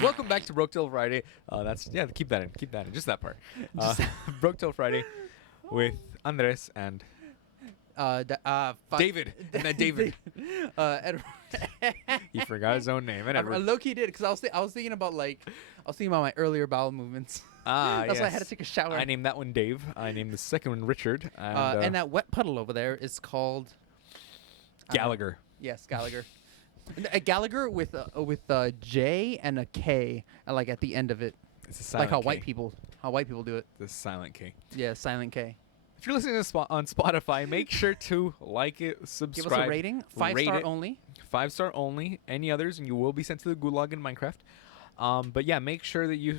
Yes, welcome back to Broke Till Friday. Keep that in, just that part. Broke Till Friday with Andres and David. And then David. Edward. He forgot his own name. And I Edward. low-key did because I was thinking about my earlier bowel movements. That's why I had to take a shower. I named that one Dave. I named the second one Richard. And that wet puddle over there is called Gallagher. Yes, Gallagher. Gallagher with a J and a K, like at the end of it. It's a silent like how K. white people do it. The silent K. Yeah, silent K. If you're listening to on Spotify, make sure to like it, subscribe. Give us a rating. 5-star only. 5-star only. Any others, and you will be sent to the gulag in Minecraft. But yeah, make sure that you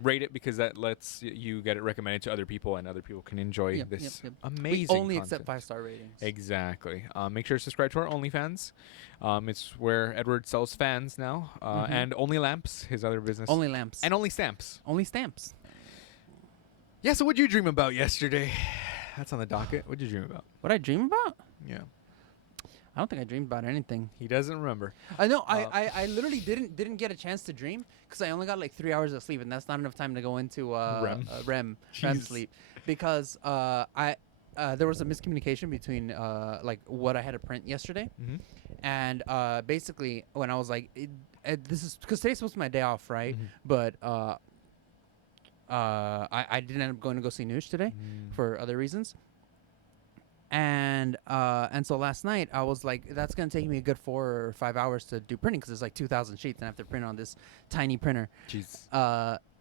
rate it because that lets you get it recommended to other people, and other people can enjoy this amazing We only content. accept 5-star ratings. Exactly. Make sure to subscribe to our OnlyFans. It's where Edward sells fans now, and Only Lamps, his other business. Only lamps. And Only Stamps. Only stamps. Yeah, so what'd you dream about yesterday? That's on the docket. What'd you dream about? What I dream about? Yeah. I don't think I dreamed about anything. He doesn't remember. I know. I literally didn't get a chance to dream because I only got like 3 hours of sleep, and that's not enough time to go into REM sleep because there was a miscommunication between like what I had to print yesterday, and basically when I was like, this is because today's supposed to be my day off, right? But I didn't end up going to go see Noosh today for other reasons. And so last night I was like, that's gonna take me a good 4 or 5 hours to do printing because there's like 2,000 sheets and I have to print on this tiny printer. Jeez.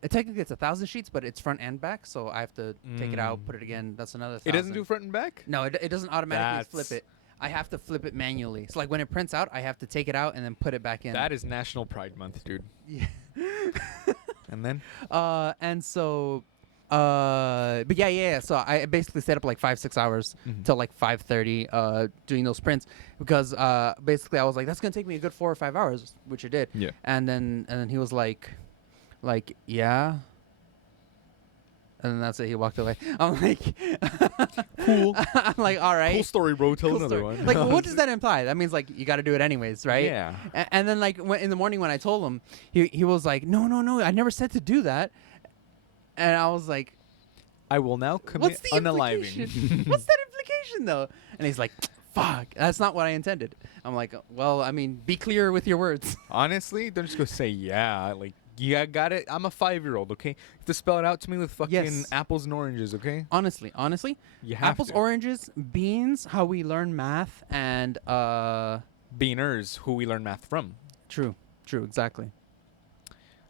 Technically it's 1,000 sheets, but it's front and back, so I have to take it out, put it again. That's another 1,000. It doesn't do front and back? No, it doesn't automatically flip it. I have to flip it manually. So like when it prints out, I have to take it out and then put it back in. That is National Pride Month, dude. Yeah. And then? And so. But yeah. So I basically stayed up like 5-6 hours till like 5:30, doing those prints because basically I was like, that's gonna take me a good 4 or 5 hours, which it did. Yeah. And then he was like, yeah. And then that's it. He walked away. I'm like, Cool. I'm like, all right. Cool story, bro. Tell Cool another story. one. Like, what does that imply? That means like you got to do it anyways, right? Yeah. And then like in the morning when I told him, he was like, no, I never said to do that. And I was like, I will now commit unaliving. What's that implication, though? And he's like, fuck, that's not what I intended. I'm like, well, I mean, be clear with your words. Honestly, don't just go say, yeah. Like, yeah, got it. I'm a 5-year-old, okay? You have to spell it out to me with fucking apples and oranges, okay? Honestly. You have apples, to. oranges, beans, how we learn math, and Beaners, who we learn math from. True, exactly.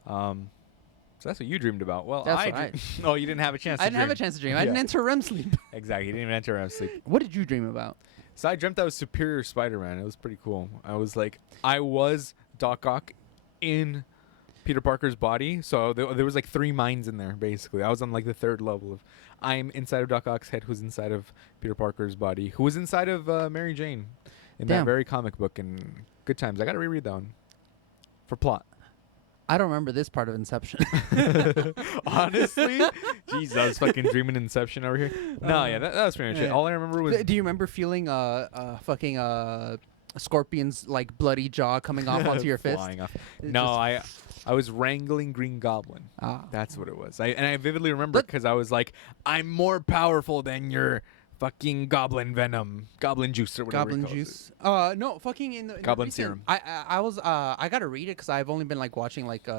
So that's what you dreamed about. Well, That's Oh, you didn't have a chance to I didn't have a chance to dream. I didn't enter REM sleep. Exactly. You didn't even enter REM sleep. What did you dream about? So I dreamt I was Superior Spider-Man. It was pretty cool. I was Doc Ock in Peter Parker's body. So there was like 3 minds in there, basically. I was on like the 3rd level of I'm inside of Doc Ock's head, who's inside of Peter Parker's body, who was inside of Mary Jane in that very comic book. And good times. I got to reread that one for plot. I don't remember this part of Inception. Honestly? Jeez, I was fucking dreaming Inception over here. No, yeah, that was pretty much it. All I remember was... Do you remember feeling fucking scorpion's like bloody jaw coming off onto your fist? Flying off. No, I was wrangling Green Goblin. That's what it was. I vividly remember because I was like, I'm more powerful than your fucking goblin venom, goblin juice or whatever. Goblin juice. No, fucking in the goblin serum. I gotta read it because I've only been like watching like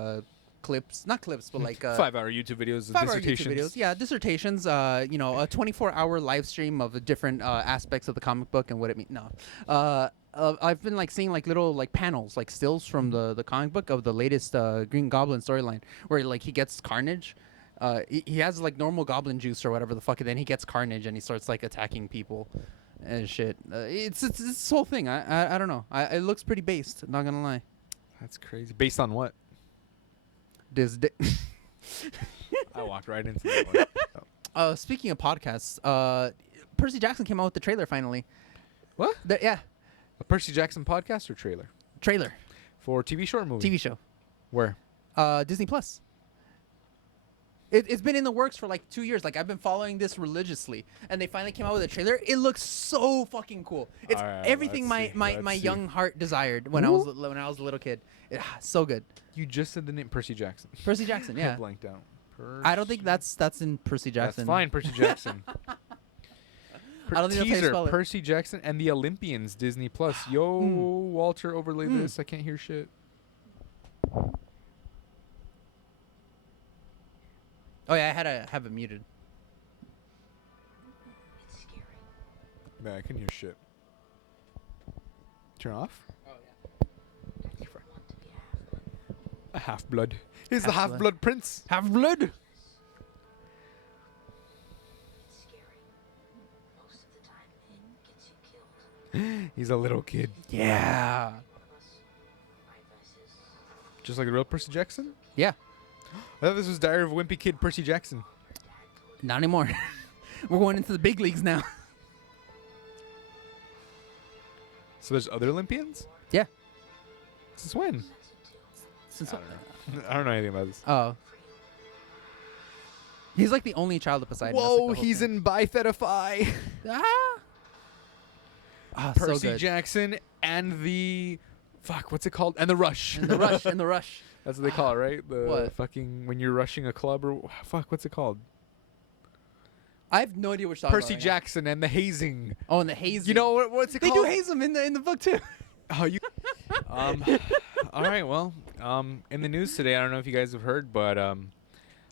clips, not clips, but like 5-hour YouTube videos, 5-hour dissertations. YouTube videos. Yeah, dissertations. A 24-hour live stream of the different aspects of the comic book and what it means. No. I've been like seeing like little like panels, like stills from the comic book of the latest Green Goblin storyline, where like he gets Carnage. He has like normal goblin juice or whatever the fuck, and then he gets Carnage and he starts like attacking people and shit. It's this whole thing. I don't know. It looks pretty based. Not gonna lie. That's crazy. Based on what? I walked right into that one. Speaking of podcasts, Percy Jackson came out with the trailer finally. What? Yeah. A Percy Jackson podcast or trailer? Trailer. For TV show or movie? TV show. Where? Disney Plus. It's been in the works for like 2 years. Like I've been following this religiously, and they finally came out with a trailer. It looks so fucking cool. It's everything my young heart desired when I was a little kid. So good. You just said the name Percy Jackson. Percy Jackson, yeah. I blanked out. I don't think that's in Percy Jackson. That's fine, Percy Jackson. I don't think that's how you Teaser, spell it. Percy Jackson and the Olympians, Disney Plus. Yo, Walter, overlay this. I can't hear shit. Oh yeah, I had to have it muted. It's scary. Yeah, I can hear shit. Turn off. Oh yeah. Want to be a half-blood. A half-blood. He's the Half-blood. half-blood prince. Half-blood. It's scary. Most of the time, it gets you killed. He's a little kid. Yeah. One of us. My advice is Just like a real Percy Jackson? Yeah. I thought this was Diary of a Wimpy Kid Percy Jackson. Not anymore. We're going into the big leagues now. So there's other Olympians? Yeah. Since when? Since I don't know anything about this. oh. He's like the only child of Poseidon. That's, Whoa, like, the whole he's thing. in Bi Theta Phi. Ah, Percy so good. Jackson and the... Fuck, what's it called? And the Rush. And the rush, and the rush. That's what they call it, right? The What? fucking... When you're rushing a club or... Fuck, what's it called? I have no idea what you're talking Percy about right Jackson and the hazing. now. Oh, and the hazing. You know what's it they called? do haze him in the book too. Oh, you. All right. Well, in the news today, I don't know if you guys have heard, but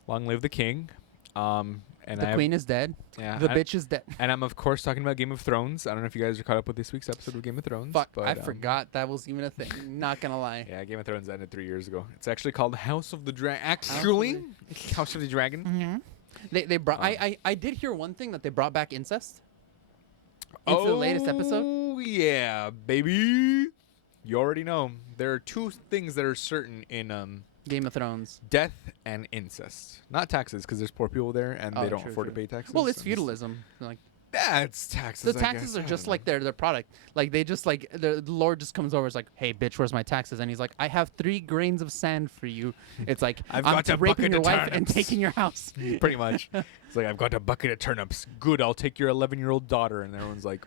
long live the king. And The queen is dead. Yeah. The bitch is dead. And I'm of course talking about Game of Thrones. I don't know if you guys are caught up with this week's episode of Game of Thrones. Fuck, but, I forgot that was even a thing. Not gonna lie. Yeah, Game of Thrones ended 3 years ago. It's actually called House of the Dragon. House of Actually, House of the Dragon. Mm-hmm. They brought. I did hear one thing that they brought back incest. Into the latest episode. Oh yeah, baby. You already know. There are two things that are certain in Game of Thrones. death and incest. Not taxes, because there's poor people there and Oh, they don't true, afford true. to pay taxes. Well, it's And feudalism. Like Yeah, it's taxes. the I taxes guess. are I just don't like their product. Like they just like the Lord just comes over. It's like, hey, bitch, where's my taxes? And he's like, I have 3 grains of sand for you. It's like I've I'm got a raping bucket your of wife and turnips. taking your house. know. Pretty much. It's like, I've got a bucket of turnips. Good, I'll take your 11-year-old daughter. And everyone's like,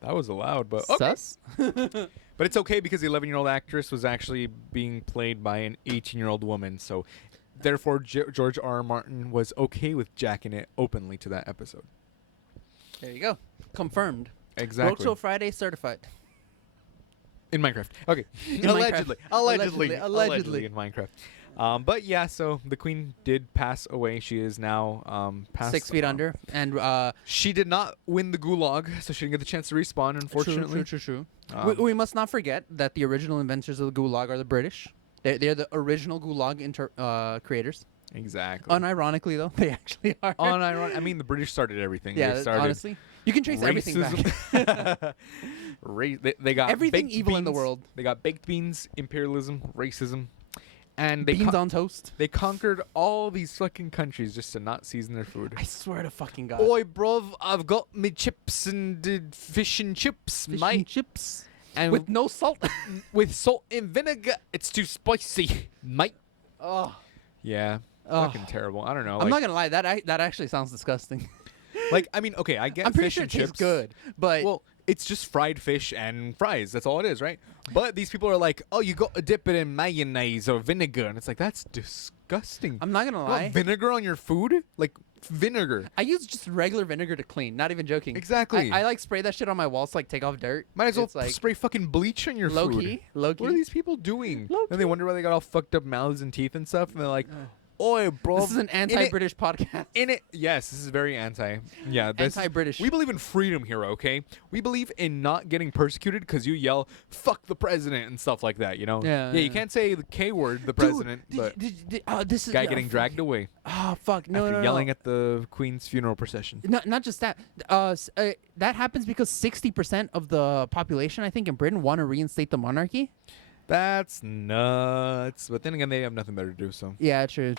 that was allowed, but okay. Sus. But it's okay because the 11-year-old actress was actually being played by an 18-year-old woman. So, therefore, George R. R. Martin was okay with jacking it openly to that episode. There you go. Confirmed. Exactly. Roadshow Friday certified. In Minecraft. Okay. In Allegedly. Minecraft. Allegedly. Allegedly. In Minecraft. But yeah, so the queen did pass away. She is now passed 6 feet under. And She did not win the gulag, so she didn't get the chance to respawn, unfortunately. True. We We must not forget that the original inventors of the gulag are the British. They're the original gulag creators. Exactly. Unironically, though, they actually are. I mean, the British started everything. Yeah, They started honestly. You can trace everything back. Racism. They got Everything baked evil in the beans. world. They got baked beans, imperialism, racism, and they Beans on toast. they conquered all these fucking countries just to not season their food. I swear to fucking God. Oi, bruv, I've got me chips and fish and chips, Fish mate. and chips. And With no salt. with salt and vinegar, it's too spicy, mate. Oh. Yeah, Ugh. fucking terrible. I don't know. I'm not going to lie. That actually sounds disgusting. like. I mean, okay, I get. I'm pretty fish sure and it tastes chips. good. But Well, it's just fried fish and fries. That's all it is, right? But these people are like, oh, you got to dip it in mayonnaise or vinegar, and it's like that's disgusting. I'm not going to You want lie. vinegar on your food, like vinegar. I use just regular vinegar to clean. Not even joking. Exactly. I like spray that shit on my walls to like take off dirt. Might as well It's like spray fucking bleach on your low food. key. Low key. What are these people doing? Low And they wonder why they got all fucked up mouths and teeth and stuff, and they're like, oi, bro. This is an anti-British podcast. In it, yes, this is very anti. Yeah, this Anti-British. We believe in freedom here, okay? We believe in not getting persecuted because you yell "fuck the president" and stuff like that. You know? Yeah, You yeah. can't say the K word, the president, but this is guy getting dragged away Oh fuck! No, after no, no. yelling at the Queen's funeral procession. Not just that. That happens because 60% of the population, I think, in Britain want to reinstate the monarchy. That's nuts. But then again, they have nothing better to do. So, Yeah, true.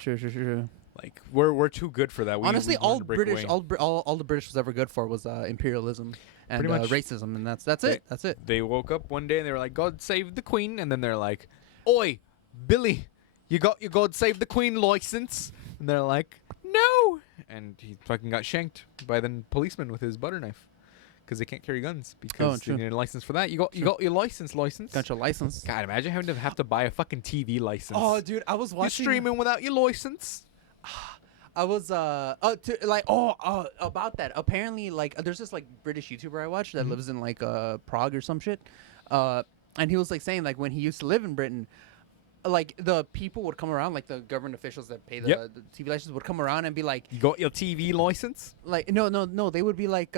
like, we're too good for that. Honestly, we all wanted to break British, away. all the British was ever good for was imperialism and Pretty much. racism, and that's They- it. That's it. They woke up one day and they were like, "God save the Queen," and then they're like, "Oi, Billy, you got your God save the Queen license?" And they're like, "No," and he fucking got shanked by the policeman with his butter knife because they can't carry guns because true. they need a license for that. You got your license. Got your license. God, imagine having to have to buy a fucking TV license. Oh, dude, I was You're watching. streaming without your license. I was about that. Apparently, like, there's this like British YouTuber I watch that lives in like Prague or some shit, and he was like saying like when he used to live in Britain, like the people would come around, like the government officials that pay the TV license would come around and be like, You got your TV license? like no, they would be like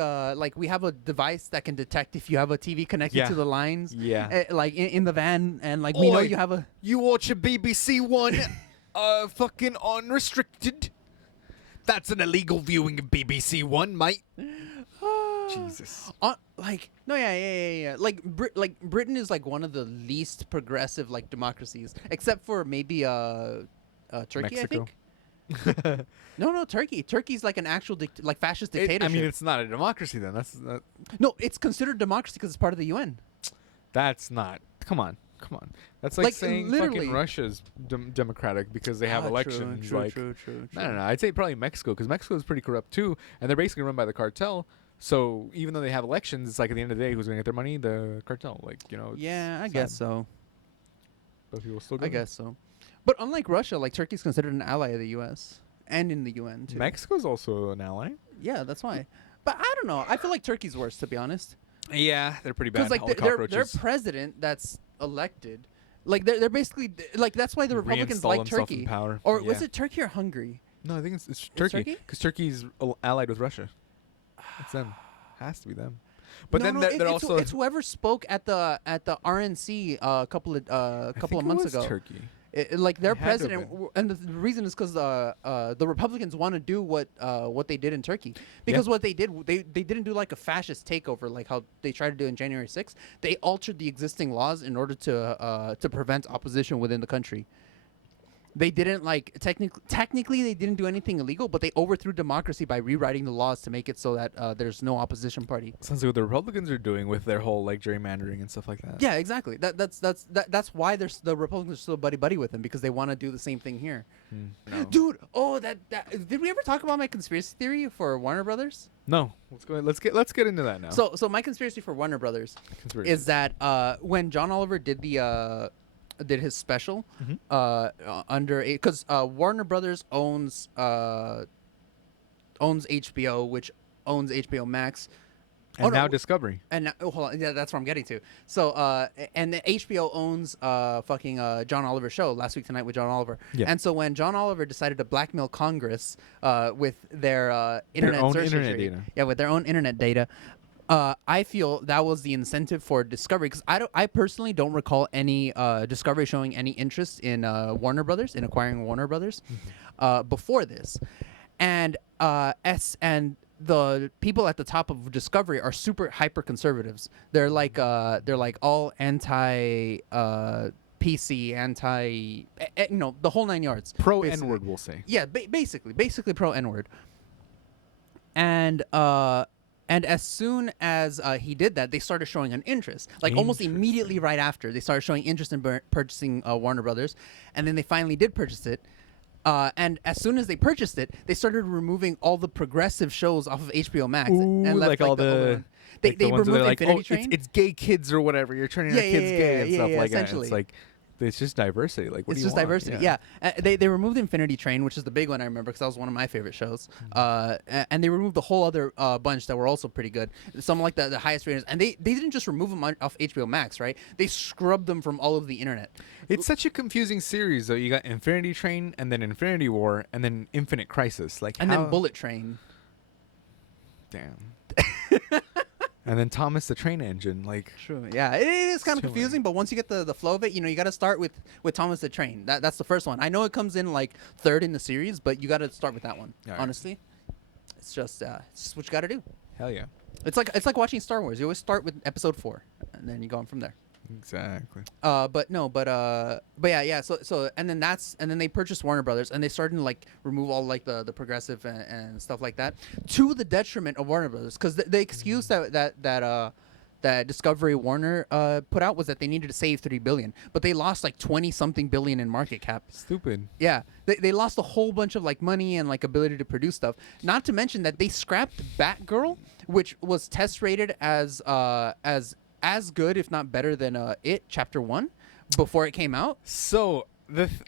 we have a device that can detect if you have a TV connected to the lines, like in the van, and like we know Oi, you have a. You watch a BBC One, fucking unrestricted. That's an illegal viewing of BBC One, mate. Jesus. Like no, yeah. Like Britain is like one of the least progressive like democracies, except for maybe Turkey, Mexico. I think. No, Turkey. Turkey's like an actual like fascist dictatorship. I mean, it's not a democracy then. That's not, no, it's considered democracy because it's part of the UN. that's not. Come on. That's like saying literally. fucking Russia's democratic because they have elections. True. No. I'd say probably Mexico because Mexico is pretty corrupt too, and they're basically run by the cartel. So even though they have elections, it's like at the end of the day, who's going to get their money? The cartel. Like, you know. Yeah, I sad. guess so. But people still go I there. guess so. But unlike Russia, like Turkey's considered an ally of the U.S. and in the UN too. Mexico's also an ally. Yeah, that's why. But I don't know. I feel like Turkey's worse, to be honest. Yeah, they're pretty bad. Because like their president that's elected, like they're basically like that's why the Republicans Reinstall like himself in Turkey. power. Or was Yeah. it Turkey or Hungary? No, I think it's Turkey Turkey? because Turkey's allied with Russia. It's them. Has to be them. But then they're it's also. it's whoever spoke at the RNC a couple of months ago. Turkey. Like their It had to have president, been. and the reason is because the Republicans want to do what they did in Turkey, because what they did, they didn't do like a fascist takeover like how they tried to do in January 6th. They altered the existing laws in order to prevent opposition within the country. They didn't like technically they didn't do anything illegal, but they overthrew democracy by rewriting the laws to make it so that there's no opposition party. Sounds like what the Republicans are doing with their whole like gerrymandering and stuff like that. Yeah, exactly. That's why the Republicans are still buddy with them, because they want to do the same thing here. No. Dude, did we ever talk about my conspiracy theory for Warner Brothers? No. Let's get into that now. So my conspiracy for Warner Brothers Conspiracy. is that when John Oliver did his special under because Warner Brothers owns HBO, which owns HBO Max. And now Discovery. And now, hold on, yeah, that's what I'm getting to. So, and the HBO owns fucking John Oliver's show, Last Week Tonight with John Oliver. Yeah. And so when John Oliver decided to blackmail Congress with their internet own search internet history, data. yeah, with their own internet data, I feel that was the incentive for Discovery, because I personally don't recall any Discovery showing any interest in Warner Brothers, in acquiring Warner Brothers, before this, and the people at the top of Discovery are super hyper conservatives. They're like all anti PC, anti the whole 9 yards. Pro basically. N-word, we'll say. Yeah, basically pro N-word. And as soon as he did that, they started showing an interest. Like almost immediately right after, they started showing interest in purchasing Warner Brothers, and then they finally did purchase it. And as soon as they purchased it, they started removing all the progressive shows off of HBO Max and left like all the older one. They removed removed like, Infinity oh, Train. it's gay kids or whatever. You're turning your kids gay and stuff like that. essentially. It's like it's just diversity. Like what It's do you just want? diversity. Yeah. They removed Infinity Train, which is the big one I remember because that was one of my favorite shows. And they removed the whole other bunch that were also pretty good. Some like the highest ratings. And they didn't just remove them off HBO Max, right? They scrubbed them from all of the internet. It's such a confusing series though. You got Infinity Train and then Infinity War and then Infinite Crisis. Like And then Bullet Train. Damn. And then Thomas the Train Engine. Like True. Yeah, it is kind of too confusing, but once you get the flow of it, you got to start with Thomas the Train. That's the first one. I know it comes in like third in the series, but you got to start with that one. All right. Honestly, it's just what you got to do. hell yeah. It's like watching Star Wars. You always start with episode 4, and then you go on from there. Exactly. But yeah. So and then they purchased Warner Brothers, and they started to like remove all like the progressive and stuff like that, to the detriment of Warner Brothers, because the excuse that that Discovery Warner put out was that they needed to save $3 billion, but they lost like 20-something billion in market cap. Stupid. Yeah, they lost a whole bunch of like money and like ability to produce stuff. Not to mention that they scrapped Batgirl, which was test rated as good, if not better than It Chapter 1 before it came out. So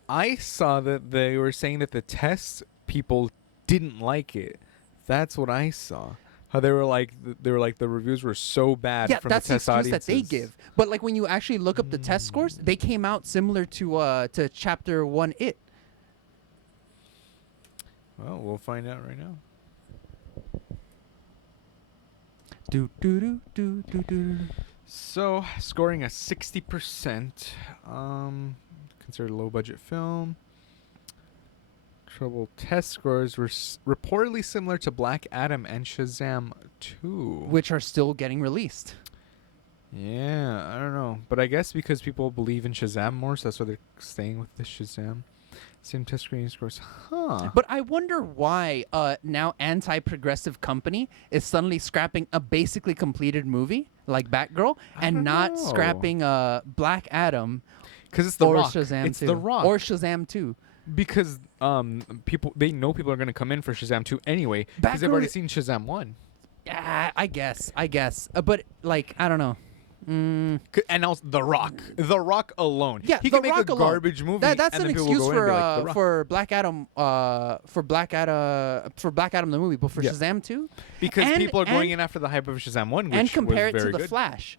I saw that they were saying that the test people didn't like it. That's what I saw. How they were like the reviews were so bad Yeah, from that's the the test excuse that audiences. they give. But like when you actually look up the test scores, they came out similar to Chapter 1 It. Well, we'll find out right now. Do do do do do do. So, scoring a 60%, considered a low-budget film. Trouble test scores were reportedly similar to Black Adam and Shazam 2. Which are still getting released. Yeah, I don't know. But I guess because people believe in Shazam more, so that's why they're staying with the Shazam. Same test screening scores. Huh. But I wonder why now anti-progressive company is suddenly scrapping a basically completed movie like Batgirl I and don't not know. scrapping Black Adam Because it's The or Rock. Shazam It's 2. The Rock. Or Shazam 2. Because they know people are going to come in for Shazam 2 anyway because they've Batgirl- already seen Shazam 1. Yeah, I guess. But like, I don't know. And also The Rock alone. Yeah, he The can make Rock a alone. garbage movie. That's and an then people will excuse go in and be like, The Rock. for Black Adam for Black Adam the movie, but for Yeah. Shazam 2 Because and- people are going and- in after the hype of Shazam 1, which and compare was it to very the good. Flash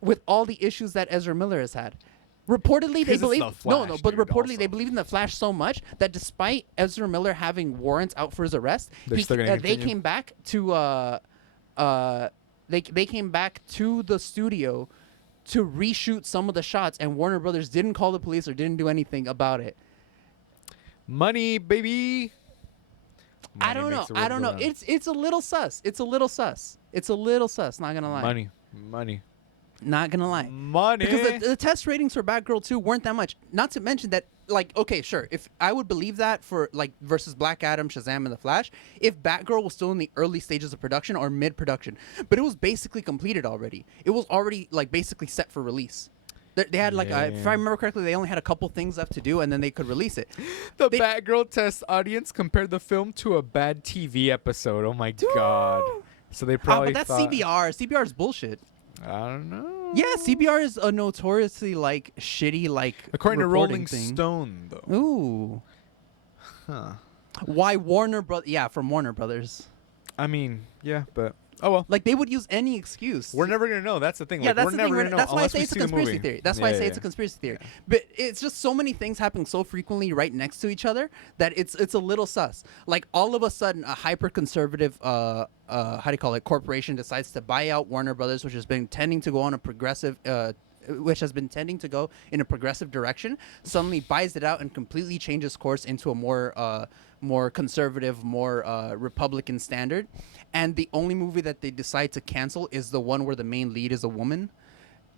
with all the issues that Ezra Miller has had. Reportedly, they 'Cause it's believe The Flash, but dude, reportedly they also. believe in the Flash so much that despite Ezra Miller having warrants out for his arrest, They're still gonna they continue. came back to they came back to the studio to reshoot some of the shots, and Warner Brothers didn't call the police or didn't do anything about it. Money, baby. I Money don't know. makes the I world don't go know. round. It's a little sus. It's a little sus. Not gonna lie. Money. Not gonna lie. Money. Because the test ratings for Batgirl 2 weren't that much. Not to mention that, like, okay, sure, if I would believe that for like versus Black Adam, Shazam, and the Flash, if Batgirl was still in the early stages of production or mid-production, but it was basically completed already. It was already like basically set for release. They had like, if I remember correctly, they only had a couple things left to do, and then they could release it. The They- Batgirl test audience compared the film to a bad TV episode. Oh my god. So they probably but that's thought, CBR. CBR is bullshit. I don't know. Yeah, CBR is a notoriously like shitty like. According to reporting Rolling thing. Stone, though. Ooh. Huh. Why Warner Brothers? Yeah, from Warner Brothers. I mean, yeah, but oh well. Like they would use any excuse. We're never gonna know. That's the thing. Yeah, like, that's we're the never thing. gonna know That's why I unless say we it's a see the conspiracy movie. theory. That's why I Yeah, say yeah, it's a conspiracy theory. But it's just so many things happen so frequently right next to each other that it's a little sus. Like all of a sudden, a hyper conservative how do you call it, corporation decides to buy out Warner Brothers, which has been tending to go on a progressive. Which has been tending to go in a progressive direction, suddenly buys it out and completely changes course into a more conservative, more Republican standard. And the only movie that they decide to cancel is the one where the main lead is a woman,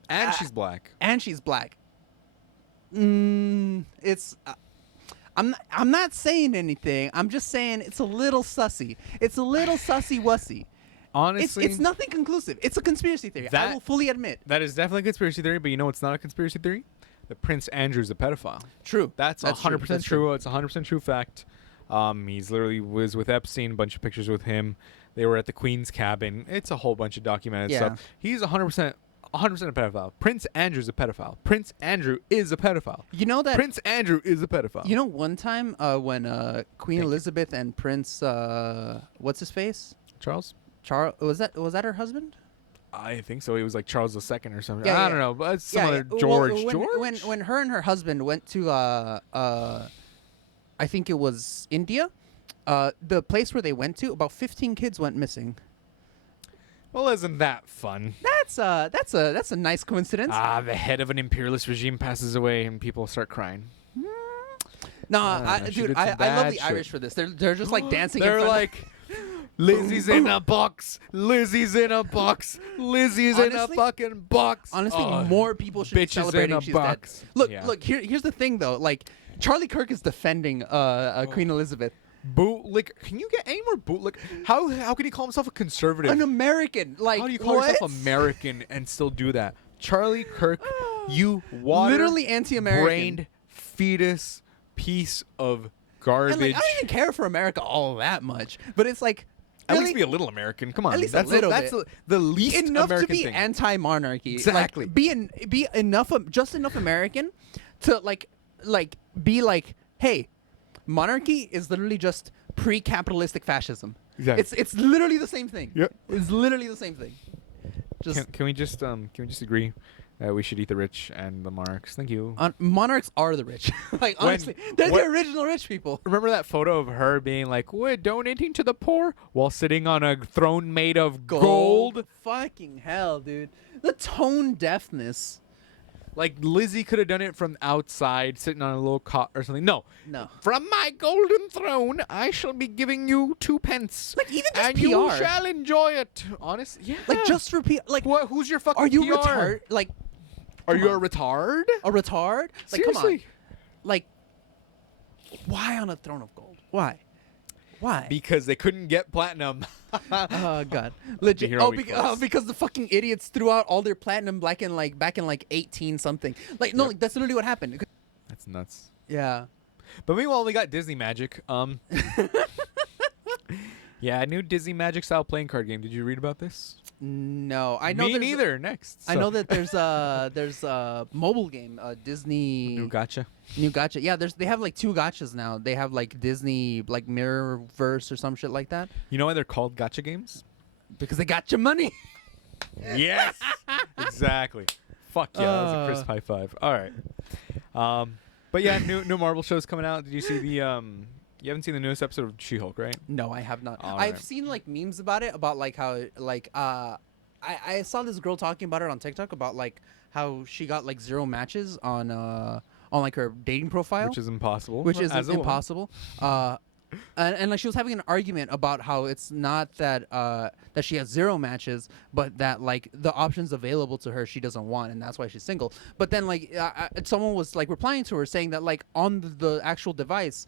And she's black. and she's black. It's. I'm not saying anything. I'm just saying it's a little sussy. It's a little sussy wussy. Honestly, It's nothing conclusive. It's a conspiracy theory. I will fully admit. that is definitely a conspiracy theory. But you know, it's not a conspiracy theory. That Prince Andrew's a pedophile. True. That's true. 100% That's true. It's 100% true fact. He's literally was with Epstein. A bunch of pictures with him. They were at the Queen's cabin. It's a whole bunch of documented Yeah. stuff. He's 100% a pedophile. Prince Andrew's a pedophile. Prince Andrew is a pedophile. You know that. Prince Andrew is a pedophile. You know, one time when Queen Thank you. Elizabeth and Prince, what's his face? Charles? Charles was that her husband? I think so. He was like Charles II or something. Yeah, I yeah. don't know, but it's some Yeah, other yeah. George. Well, George? when her and her husband went to I think it was India, the place where they went to, about 15 kids went missing. Well, isn't that fun? That's a nice coincidence. The head of an imperialist regime passes away and people start crying. No, she dude, did some I love bad the shit. Irish for this. They're just like dancing. They're in front like, Lizzie's in a box. Lizzie's in a box. Lizzie's in a Honestly- fucking box. Honestly, Oh, more people should be bitches in celebrating a she's box. dead. Look, Yeah. look. Here's the thing though. Like Charlie Kirk is defending Queen Elizabeth. Bootlick. Can you get any more bootlick? How can he call himself a conservative? An American. Like, How do you call what? yourself American and still do that? Charlie Kirk, you water Literally anti-American. brained fetus piece of garbage. And, like, I don't even care for America all that much, but it's like, At really? least be a little American. Come on. At least that's a little that's bit. the least enough American to be thing. anti-monarchy. Exactly. Like, be enough, just enough American to like be like, hey, monarchy is literally just pre-capitalistic fascism. Exactly. It's literally the same thing. Yep. It's literally the same thing. Just Can we just agree that we should eat the rich and the monarchs? Thank you. monarchs are the rich. Like, When- honestly, they're what- the original rich people. Remember that photo of her being like, "We're donating to the poor," while sitting on a throne made of gold? Fucking hell, dude. The tone deafness. Like Lizzie could have done it from outside, sitting on a little cot or something. No. No. From my golden throne, I shall be giving you 2 pence. Like, even just and PR. you shall enjoy it. Honestly, yeah. Like, just for like, what? Who's your fucking are you PR? retard? Like, Are come you on. a retard? a retard? Like, come on. Seriously. Like, why on a throne of gold? Why? Why? Because they couldn't get platinum. Oh god, legit. Here Oh, we close. because the fucking idiots threw out all their platinum back in like 18 something. Like, no, Yep. like, that's literally what happened. That's nuts. Yeah. But meanwhile, we got Disney Magic. Yeah, a new Disney Magic style playing card game. Did you read about this? No, I know. Me there's neither. Next. I know that there's a mobile game, Disney New gotcha. new gacha. Yeah, they have like 2 gachas now. They have like Disney like Mirrorverse or some shit like that You know why they're called gotcha games? because they got your money. Yes. Exactly. Fuck yeah, that was a crisp high five. All right. But yeah, new Marvel shows coming out. Did you see the You haven't seen the newest episode of She-Hulk, right? No, I have not. All I've right. seen like memes about it, about like how like I saw this girl talking about it on TikTok about like how she got like 0 matches on like her dating profile, Which is impossible. which is as a woman. impossible. And like she was having an argument about how it's not that that she has 0 matches, but that like the options available to her she doesn't want, and that's why she's single. But then like someone was like replying to her saying that like on the actual device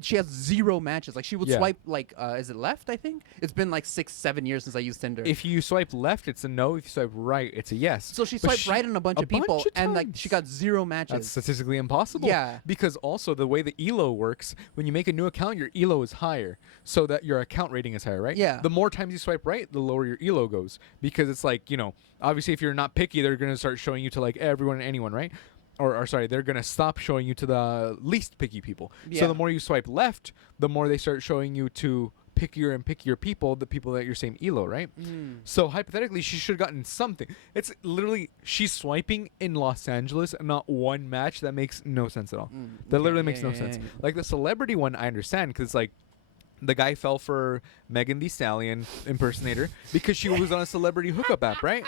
she has 0 matches. Like she would Yeah. swipe like is it left? I think it's been like 6-7 years since I used Tinder. If you swipe left, it's a no. If you swipe right, it's a yes. So she But swiped right on a bunch of people, and like she got 0 matches. That's statistically impossible. Yeah. Because also the way the ELO works, when you make a new account, your ELO is higher, so that your account rating is higher, right? Yeah. The more times you swipe right, the lower your ELO goes, because it's like, you know, obviously if you're not picky, they're gonna start showing you to like everyone and anyone, right? Or sorry, they're gonna stop showing you to the least picky people. Yeah. So the more you swipe left, the more they start showing you to pickier and pickier people, the people that your same ELO, right? So hypothetically, she should have gotten something. It's literally she's swiping in Los Angeles and not 1 match. That makes no sense at all. That okay, literally makes yeah, no yeah, sense. yeah. Like the celebrity one, I understand because it's like the guy fell for Megan Thee Stallion impersonator because she was on a celebrity hookup app, right?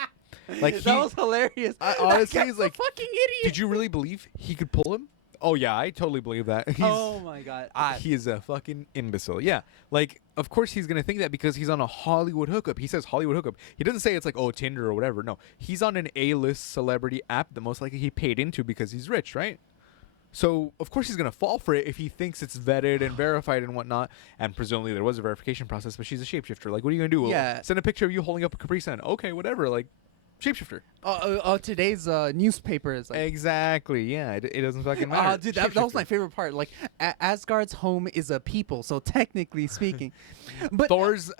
Like that was hilarious. honestly, That he's guy's like, a fucking idiot. did you really believe he could pull him? Oh yeah, I totally believe that. He's, Oh my god. he is a fucking imbecile. Yeah. Like, of course he's going to think that because he's on a Hollywood hookup. He says Hollywood hookup. He doesn't say it's like, oh, Tinder or whatever. No. He's on an A-list celebrity app that most likely he paid into because he's rich, right? So, of course he's going to fall for it if he thinks it's vetted and verified and whatnot. And presumably there was a verification process, but she's a shapeshifter. Like, what are you going to do? Yeah. Send a picture of you holding up a Capri Sun. Okay, whatever. Like, shapeshifter. Today's newspaper is like. Exactly. Yeah. It doesn't fucking matter. Dude, that was my Shapeshifter. favorite part. Like, Asgard's home is a people, so technically speaking, but Thor's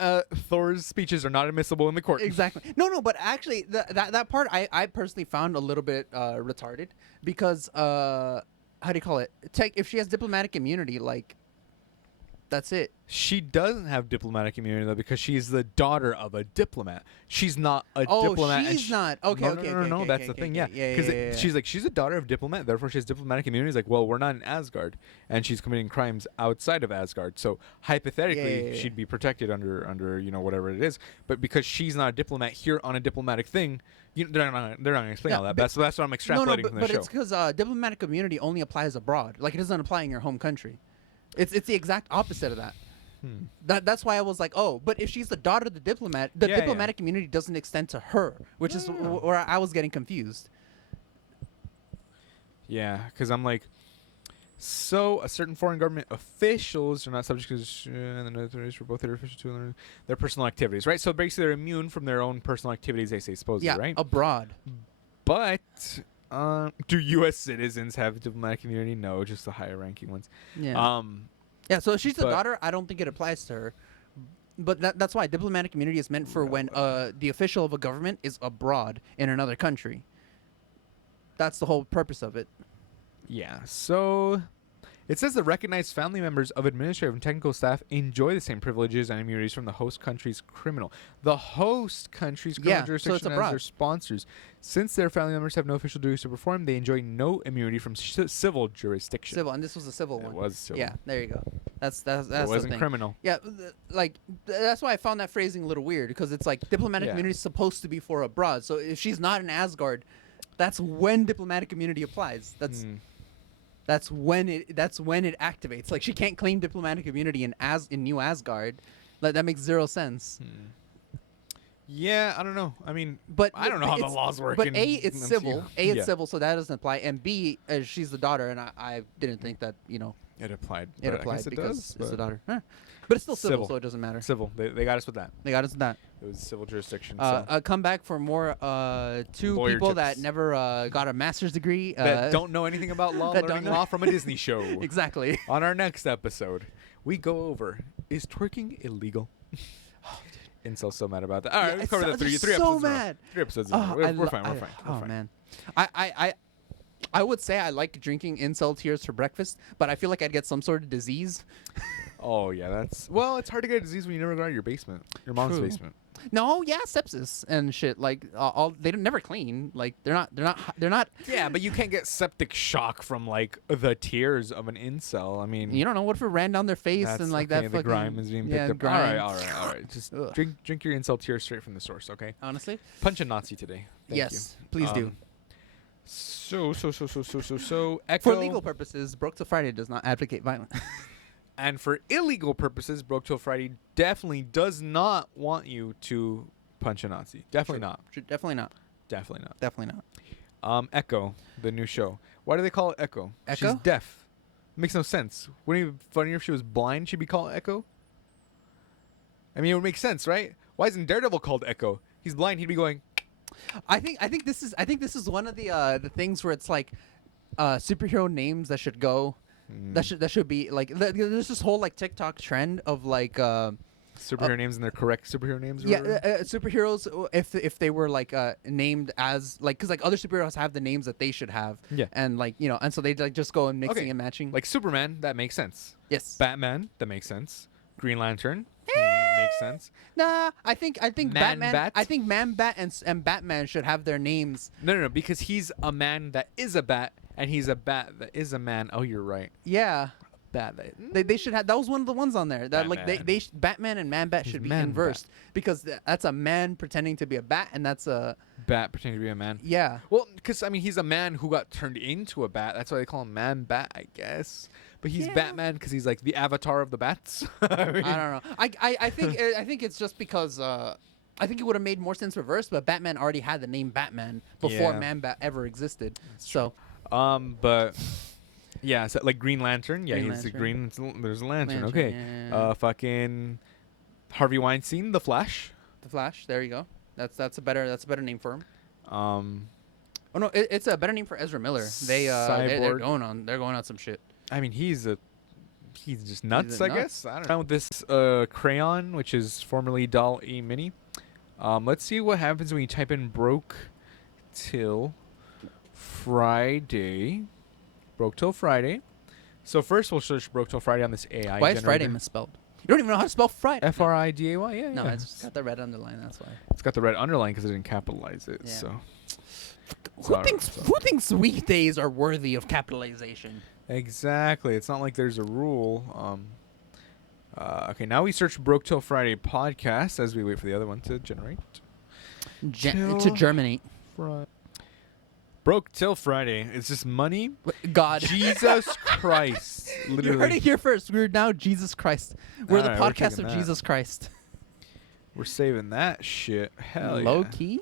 speeches are not admissible in the court. exactly. No, but actually, that part I personally found a little bit retarded because how do you call it? If she has diplomatic immunity, like, that's it. She doesn't have diplomatic immunity though because she's the daughter of a diplomat. She's not a Oh, diplomat. and she's not. Okay, no, okay, no, okay, no. okay, That's okay, the okay, thing. okay. Yeah, Yeah, because yeah, yeah. she's like she's a daughter of diplomat, therefore she has diplomatic immunity. It's like, well, we're not in Asgard, and she's committing crimes outside of Asgard. So hypothetically, yeah. she'd be protected under you know whatever it is. But because she's not a diplomat here on a diplomatic thing, they're not going to explain Yeah, all that. but- That's what I'm extrapolating but, from the but show. it's because diplomatic immunity only applies abroad. Like, it doesn't apply in your home country. It's the exact opposite of that. That's why I was like, oh, but if she's the daughter of the diplomat, the Yeah, yeah. diplomatic immunity doesn't extend to her, which is where I was getting confused. Yeah, because I'm like, So, a certain foreign government officials are not subject to for both their official to their personal activities, right? So basically, they're immune from their own personal activities. They say supposedly, Yeah, right? abroad. But do U.S. citizens have diplomatic immunity? No, just the higher ranking ones. Yeah. Yeah. So if she's the but- daughter, I don't think it applies to her. But that's why diplomatic immunity is meant for when the official of a government is abroad in another country. That's the whole purpose of it. Yeah. So it says that recognized family members of administrative and technical staff enjoy the same privileges and immunities from the host country's criminal. The host country's criminal Yeah, so it's jurisdiction as abroad. their sponsors. Since their family members have no official duties to perform, they enjoy no immunity from civil jurisdiction. Civil, and this was a civil one. It was civil. Yeah, there you go. That's It the wasn't thing. criminal. Yeah, that's why I found that phrasing a little weird, because it's like diplomatic Yeah. immunity is supposed to be for abroad. So if she's not in Asgard, that's when diplomatic immunity applies. That's when it activates. Like, she can't claim diplomatic immunity in New Asgard. Like, that makes zero sense. Yeah, I don't know. I mean, But I don't know how the it's- laws work. But in A, it's MCU. civil. A, it's Yeah. civil, so that doesn't apply. And B, she's the daughter, and I didn't think that It applied. it but I applied guess it because does, it's the but daughter. Huh. But it's still civil, Civil. so it doesn't matter. Civil. They got us with that. They got us that. It was civil jurisdiction. So. Come back for more two Lawyer people tips. that never got a master's degree. That don't know anything about law, that learning don't know- law from a Disney show. Exactly. On our next episode, we go over, is twerking illegal? Incel's so mad about that. All right, Yeah, we've covered that they're three so episodes. mad. 3 episodes. In a row. We're fine. We're fine. We're Oh fine. man, I would say I like drinking incel tears for breakfast, but I feel like I'd get some sort of disease. Oh yeah, that's it's hard to get a disease when you never go out of your basement, your mom's True. basement. No, yeah, sepsis and shit. Like they don't never clean. Like they're not. Yeah, but you can't get septic shock from like the tears of an incel. I mean, You don't know what if it ran down their face that's and like okay, that the fucking grime is being picked up. grime. All right. Just Ugh. drink your incel tears straight from the source, okay? Honestly, Punch a Nazi today. Thank yes, please do. So, Echo. For legal purposes, Broke Till Friday does not advocate violence. And for illegal purposes, Broke Till Friday definitely does not want you to punch a Nazi. Definitely not. Definitely not. Definitely not. Definitely not. Echo, the new show. Why do they call it Echo? She's Echo? deaf. Makes no sense. Wouldn't it be funnier if she was blind? She'd be called Echo. I mean, it would make sense, right? Why isn't Daredevil called Echo? He's blind. He'd be going. I think this is one of the things where it's like superhero names that should go. That should be like there's this whole like TikTok trend of like Superhero names and they're correct superhero names. Or yeah whatever? superheroes if they were like named as like because like other superheroes have the names that they should have Yeah. and like and so they like just go and mixing Okay. and matching Like Superman, that makes sense. yes Batman, that makes sense. Green Lantern, makes sense. nah I think Batman Man-Bat? I think Man-Bat and Batman should have their names No, because he's a man that is a bat, and he's a bat that is a man. Oh, you're right. yeah. Bat. They should have that was one of the ones on there that like Batman. Batman and Man-Bat He's should be Man-Bat. inversed because that's a man pretending to be a bat and that's a Bat pretending to be a man. yeah Well, because I mean, he's a man who got turned into a bat. That's why they call him Man Bat, I guess. But he's Yeah. Batman because he's like the avatar of the bats. I mean, I don't know. I think it's just because I think it would have made more sense reversed, but Batman already had the name Batman before Yeah. Man-Bat ever existed. So But yeah, so like Green Lantern. Yeah, Green he's the Lantern. green. There's a lantern. Lantern, Okay. yeah. Fucking Harvey Weinstein, the Flash. the Flash. There you go. That's a better name for him. Um, Oh no, it's a better name for Ezra Miller. They're Cyborg. going on some shit. I mean, he's just nuts. I nuts. guess. I don't know. With this crayon, which is formerly Doll E Mini. Let's see what happens when you type in Broke Till Friday. Broke Till Friday. So first we'll search Broke Till Friday on this AI. Why is Friday generator. misspelled? You don't even know how to spell Friday. Friday? Yeah. No, yeah. it's got the red underline. That's why. It's got the red underline because I didn't capitalize it. Yeah. So. Who thinks weekdays are worthy of capitalization? Exactly. It's not like there's a rule. Okay, now we search Broke Till Friday podcast as we wait for the other one to generate. To germinate. Broke Till Friday. It's just money. God. Jesus Christ. Literally. You heard it here first. We're now Jesus Christ. We're the Alright, we're podcast taking of that. Jesus Christ. We're saving that shit. Hell Low yeah. key?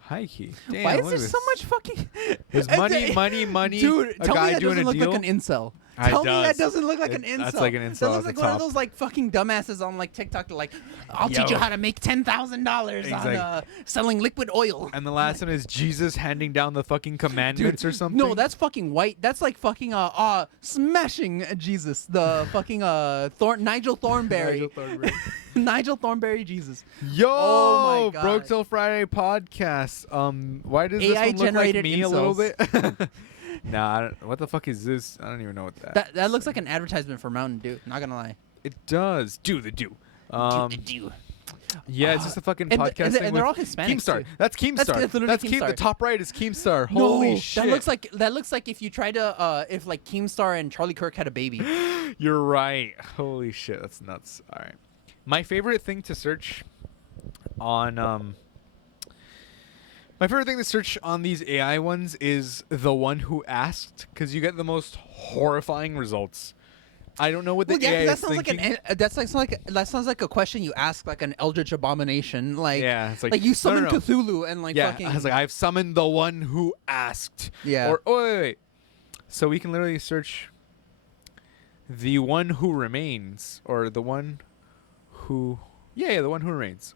High key. Damn, Why is look there at so this. much fucking... There's money. Dude, A tell me guy that doing doesn't a look deal. like an incel. Tell It me that does. doesn't look like an incel. That's like an That incel looks at like the one of top. those like fucking dumbasses on like TikTok. They're like, I'll teach you Yo. how to make $10,000 Exactly. on selling liquid oil. And the last one is Jesus handing down the fucking commandments or something. No, that's fucking white. That's like fucking smashing Jesus. The fucking Nigel Thornberry. Nigel Thornberry. Nigel Thornberry Jesus. Yo, Oh my God. Broke Till Friday podcast. Why does this AI one look like generated me a little incels. bit? Nah, I don't, what the fuck is this? I don't even know what that. That looks like an advertisement for Mountain Dew. Not gonna lie. It does. Do the do. Dew. Yeah, it's just a fucking and podcast thing and they're all with Hispanics, Keemstar. too. That's Keemstar. That's literally That's Keem. Keemstar. The top right is Keemstar. No, Holy shit. that looks like if you try to if like Keemstar and Charlie Kirk had a baby. You're right. Holy shit, that's nuts. All right. My favorite thing to search on these AI ones is the one who asked, because you get the most horrifying results. I don't know what the Well, yeah, AI 'cause that is sounds thinking. that sounds like a question you ask like an eldritch abomination. Like, Yeah, it's like, like you no, summon no. Cthulhu and like Yeah, fucking. I was like, I've summoned the one who asked. Yeah. Or wait. So we can literally search the one who remains, or the one who. Yeah, the one who remains.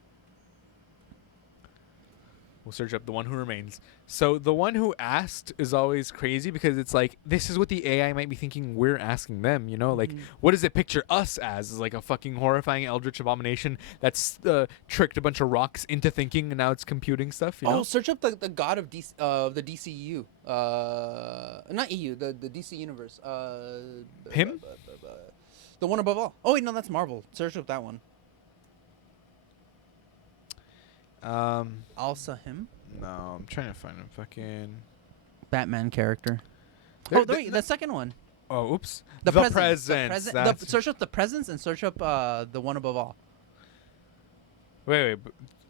We'll search up the one who remains. So the one who asked is always crazy because it's like, this is what the AI might be thinking we're asking them, you know? Like, what does it picture us as? Is like a fucking horrifying eldritch abomination that's tricked a bunch of rocks into thinking, and now it's computing stuff, you know? Oh, search up the god of the DCU. Not EU, the DC universe. Him? The one above all. Oh wait, no, that's Marvel. Search up that one. Also him. No, I'm trying to find a fucking. Batman character. There- Oh, wait, the second one. Oh, oops. The presence. presence. That's- Search up the presence and search up the one above all. Wait,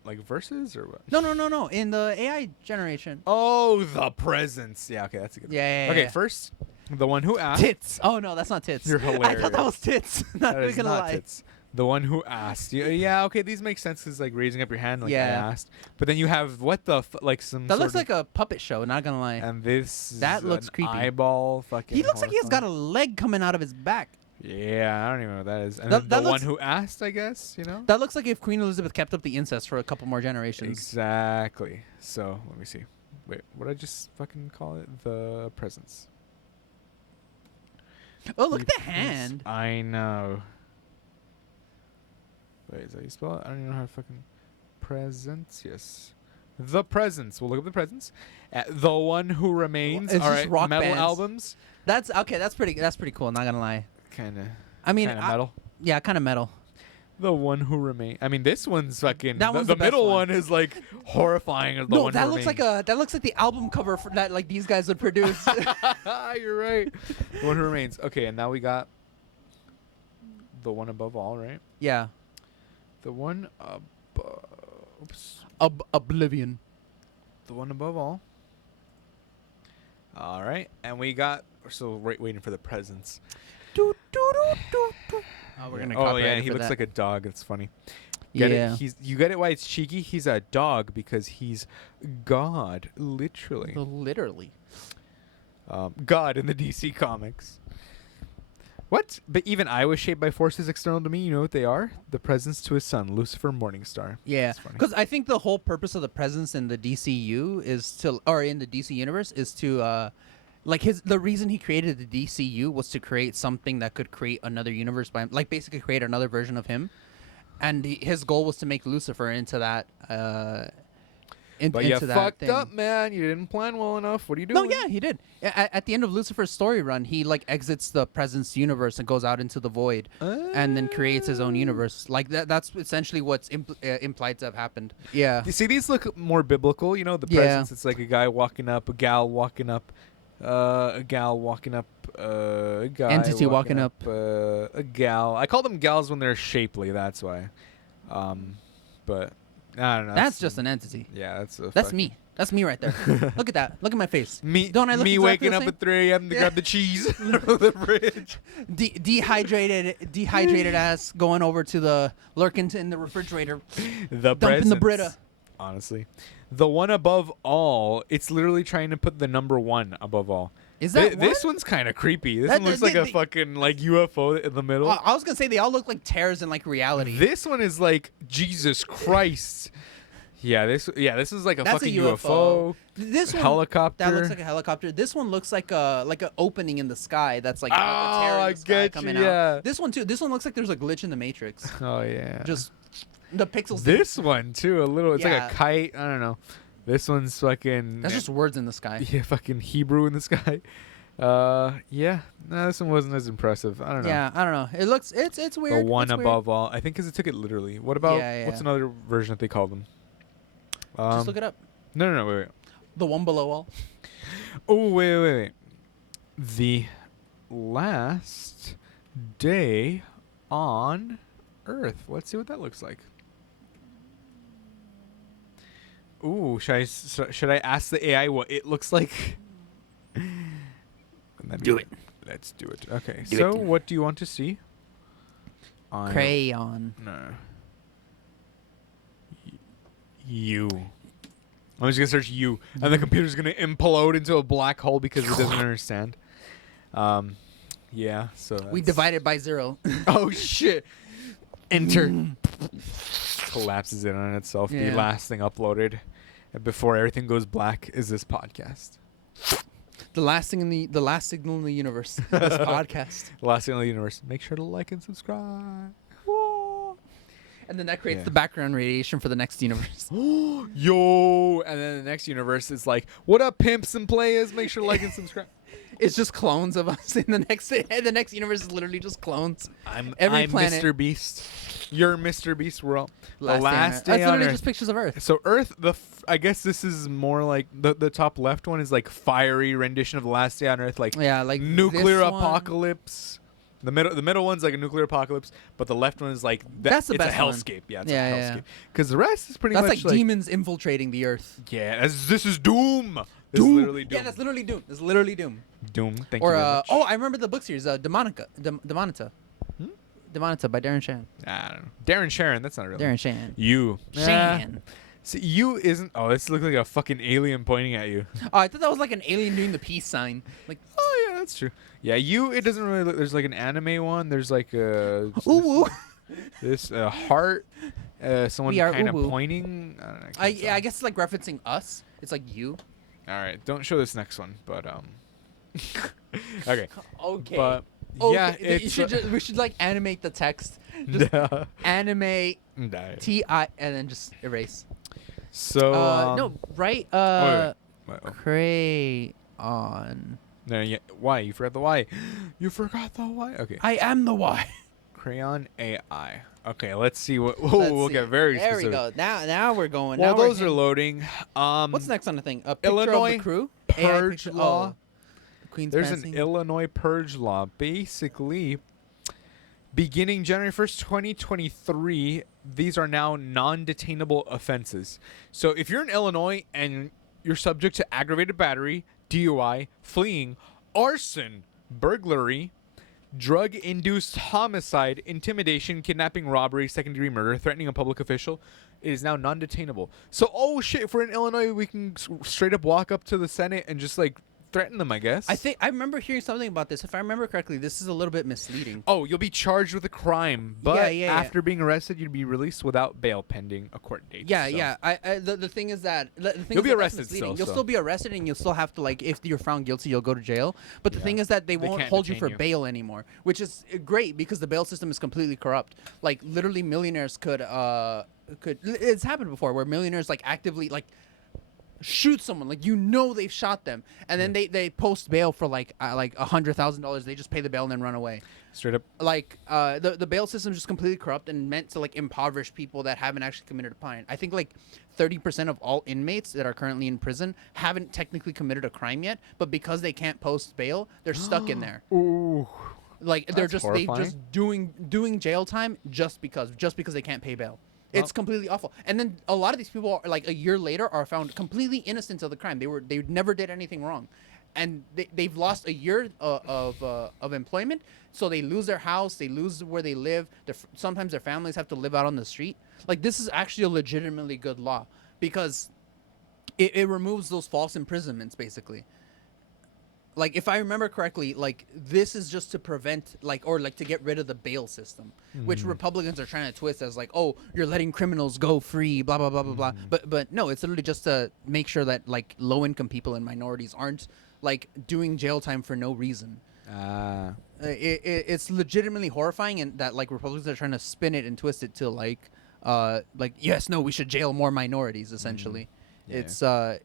like verses or what? No. In the AI generation. Oh, the presence. Yeah, okay, that's a good one. Yeah. Okay, first, the one who asked. Tits. Oh no, that's not tits. You're I thought that hilarious. was tits. Not That even is gonna not lie. tits. The one who asked. Yeah, okay, these make sense. Is like raising up your hand, like Yeah. I asked. But then you have what the like some. That sort looks of- like a puppet show. Not gonna lie. And this. That is looks an creepy. Eyeball. Fucking. He looks like he has got a horrifying. leg coming out of his back. Yeah, I don't even know what that is. And That- then that the one looks- who asked, I guess. You know. That looks like if Queen Elizabeth kept up the incest for a couple more generations. Exactly. So let me see. Wait, what did I just fucking call it? The presence. Oh, look at the hand. I know. Wait, is that how you spell it? I don't even know how to fucking. Presence, yes. The presence. We'll look up the presence. The one who remains. It's All just right, rock metal bands. albums. That's okay. That's pretty cool. Not gonna lie. Kind of. I mean, Kind of metal. yeah, kind of metal. The one who remains. I mean, this one's fucking. That one's the the best middle one. one is like horrifying. As the No, one that who looks remains. that looks like the album cover for that like these guys would produce. You're right. The one who remains. Okay, and now we got the one above all, right? Yeah. The one oops. Oblivion. The one above all. All right, and we got. We're still waiting for the presence. Oh, we're gonna. Oh yeah, copyright he for looks that. like a dog. That's funny. Get Yeah. it? You get it why it's cheeky? He's a dog because he's God, literally. Literally. God in the DC comics. What? But even I was shaped by forces external to me. You know what they are? The presence to his son, Lucifer Morningstar. Yeah, That's funny. because I think the whole purpose of the presence in the DCU is to, or in the DC universe, is to, the reason he created the DCU was to create something that could create another universe by him, like basically create another version of him, and his goal was to make Lucifer into that. But you into that fucked thing. up, man. You didn't plan well enough. What are you doing? No, yeah, he did. At the end of Lucifer's story run, he like exits the presence universe and goes out into the void, and then creates his own universe. Like that's essentially what's implied to have happened. Yeah. You see, these look more biblical. You know, the Yeah. presence. It's like a guy walking up, a gal walking up, a gal walking up, a guy Entity walking up. a gal. I call them gals when they're shapely. That's why. But I don't know. That's just an entity. Yeah, that's That's me. That's me right there. Look at that. Look at my face. Me, Don't I look me exactly waking the up same? at 3 a.m. to Yeah. grab the cheese from the fridge. Dehydrated ass going over to the lurking in the refrigerator, The dumping the presence, Brita. Honestly, the one above all, it's literally trying to put the number one above all. Is that This one? one's kind of creepy. This That- one looks that- like a they- fucking like UFO in the middle. I was gonna say they all look like tears in like reality. This one is like Jesus Christ. This is like a That's fucking a UFO. This one helicopter. that looks like a helicopter. This one looks like an opening in the sky. That's like Oh, a tear in I the sky get you, coming yeah. out. This one too. This one looks like there's a glitch in the Matrix. Oh yeah. Just the pixels. this one too. A little. It's like Yeah. a kite. I don't know. This one's fucking. That's just words in the sky. yeah, fucking Hebrew in the sky. Yeah. No, this one wasn't as impressive. I don't know. Yeah, I don't know. It looks it's weird. The one It's weird. above all. I think because it took it literally. What about Yeah, what's yeah. another version that they call them? Just look it up. No, wait. The one below all. Oh, wait. The last day on Earth. Let's see what that looks like. Ooh, should I ask the AI what it looks like? Do it. Let's do it. Okay. Do so, it. what do you want to see? Crayon. No. You. I'm just gonna search you, and the computer's gonna implode into a black hole because it doesn't understand. Yeah. So We that's- divided by 0. Oh shit! Enter. Collapses in on itself. The Yeah. last thing uploaded before everything goes black is this podcast. The last signal in the universe. This podcast. The last thing in the universe. Make sure to like and subscribe. And then that creates Yeah. the background radiation for the next universe. Yo! And then the next universe is like, what up, pimps and players? Make sure to like and subscribe. It's just clones of us in the next. The next universe is literally just clones. I'm Every planet- Mr. Beast. You're Mr. Beast. We're all the last on Earth. day That's on literally Earth. just pictures of Earth. So Earth, I guess this is more like the top left one is like fiery rendition of the last day on Earth, like Yeah, like nuclear this one. apocalypse. The middle one's like a nuclear apocalypse, but the left one is like That's the it's best a one. hellscape. Yeah, it's Yeah, a yeah, hellscape. Because the rest is pretty That's much like demons infiltrating the Earth. Yeah, this is Doom. This is literally Doom. Yeah, that's literally Doom. That's literally Doom. Doom. Thank Or you very much. I remember the book series, Demonica, Demonita, Hmm? Demonita by Darren Shan. I don't know. Darren Sharon. That's not real. Darren Shan. You. Shan. See, you isn't. Oh, this looks like a fucking alien pointing at you. Oh, I thought that was like an alien doing the peace sign. Like, Oh yeah, that's true. Yeah, you. It doesn't really look. There's like an anime one. There's like a ooh. this heart. Someone We are kind of uwu. pointing. I don't know. I guess it's like referencing us. It's like you. All right, don't show this next one, but okay. Okay. But Okay, yeah, you it's should we should like animate the text. Just animate Nah. TI and then just erase. So No, right? wait. Oh, Crayon. no, yeah. Why? You forgot the Y. You forgot the Y. Okay. I am the Y. Crayon AI. Okay, let's see what. Let's we'll see. get very There specific. we go. Now we're going. Well, now we're those are hitting- loading. What's next on the thing? A picture Illinois of the crew. purge AI picture- law. oh, the Queen's There's passing. an Illinois purge law. Basically, beginning January 1st, 2023, these are now non-detainable offenses. So if you're in Illinois and you're subject to aggravated battery, DUI, fleeing, arson, burglary, drug-induced homicide, intimidation, kidnapping, robbery, second-degree murder, threatening a public official, it is now non-detainable. So, oh shit, if we're in Illinois, we can straight up walk up to the Senate and just like threaten them, I guess. I remember hearing something about this. If I remember correctly, this is a little bit misleading. Oh, you'll be charged with a crime, but yeah. after being arrested, you'd be released without bail pending a court date. Yeah, so. yeah. The thing is that the thing You'll is be that that's arrested misleading. still, You'll so. still be arrested, and you'll still have to like if you're found guilty, you'll go to jail. But the Yeah. thing is that they They won't can't hold you detain for you. bail anymore, which is great because the bail system is completely corrupt. Like literally, millionaires could. It's happened before where millionaires like actively like shoot someone like they've shot them and then they post bail for like $100,000. They just pay the bail and then run away. Straight up. Like the bail system is just completely corrupt and meant to like impoverish people that haven't actually committed a crime. I think like 30% of all inmates that are currently in prison haven't technically committed a crime yet, but because they can't post bail, they're stuck in there. Ooh. Like they're That's just horrifying. doing jail time just because they can't pay bail. It's completely awful. And then a lot of these people are like a year later are found completely innocent of the crime. They never did anything wrong. And they've lost a year of employment, so they lose their house, they lose where they live. Sometimes their families have to live out on the street. Like this is actually a legitimately good law because it removes those false imprisonments basically. like if I remember correctly, like this is just to prevent or to get rid of the bail system, which Republicans are trying to twist as like, oh, you're letting criminals go free, blah blah blah blah blah. But no, it's literally just to make sure that like low income people and minorities aren't like doing jail time for no reason. It's legitimately horrifying, and that like Republicans are trying to spin it and twist it to like yes, no, we should jail more minorities essentially. Yeah. It's a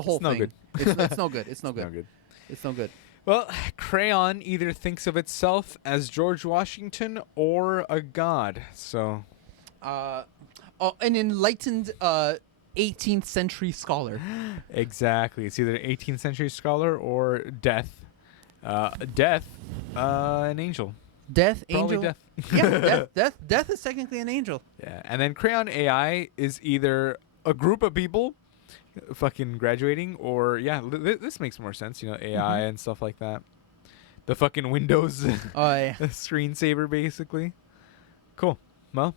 whole no thing. good. It's no good. It's no No good. good. It's no good. Well, Crayon either thinks of itself as George Washington or a god. So, An enlightened 18th century scholar. exactly. It's either 18th century scholar or death. Death, an angel. Death, Probably angel. death. Yeah, death is technically an angel. Yeah. And then Crayon AI is either a group of people fucking graduating or, this makes more sense, AI and stuff like that. The fucking Windows Oh yeah. screensaver, basically. Cool. Well,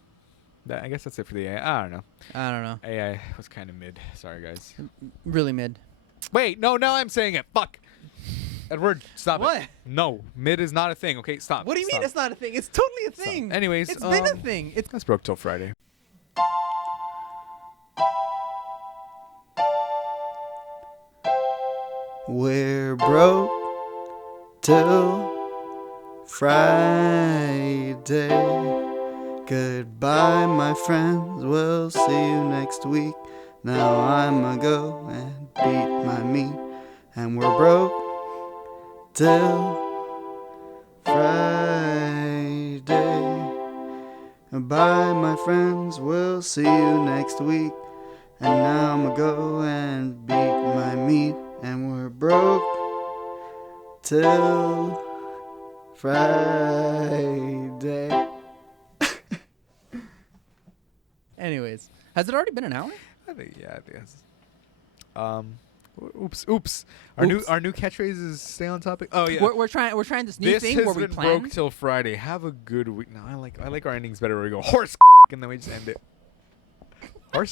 I guess that's it for the AI. I don't know. AI was kind of mid. Sorry, guys. Really mid. Wait, no, now I'm saying it. Fuck. Edward, stop What? it. No, mid is not a thing. Okay, stop. What do you mean Stop. it's not a thing? It's totally a Stop. thing. Anyways, It's been a thing. It's That's broke till Friday. We're broke till Friday. Goodbye, my friends. We'll see you next week. Now I'ma go and beat my meat. And we're broke till Friday. Goodbye, my friends. We'll see you next week. And now I'ma go and beat my meat. And we're broke till Friday. Anyways, has it already been an hour? I think it's. Oops. Our new catchphrase is stay on topic. Oh yeah. We're trying this new This thing has where we been plan. broke till Friday. Have a good week. No, I like our endings better where we go horse and then we just end it. Horse.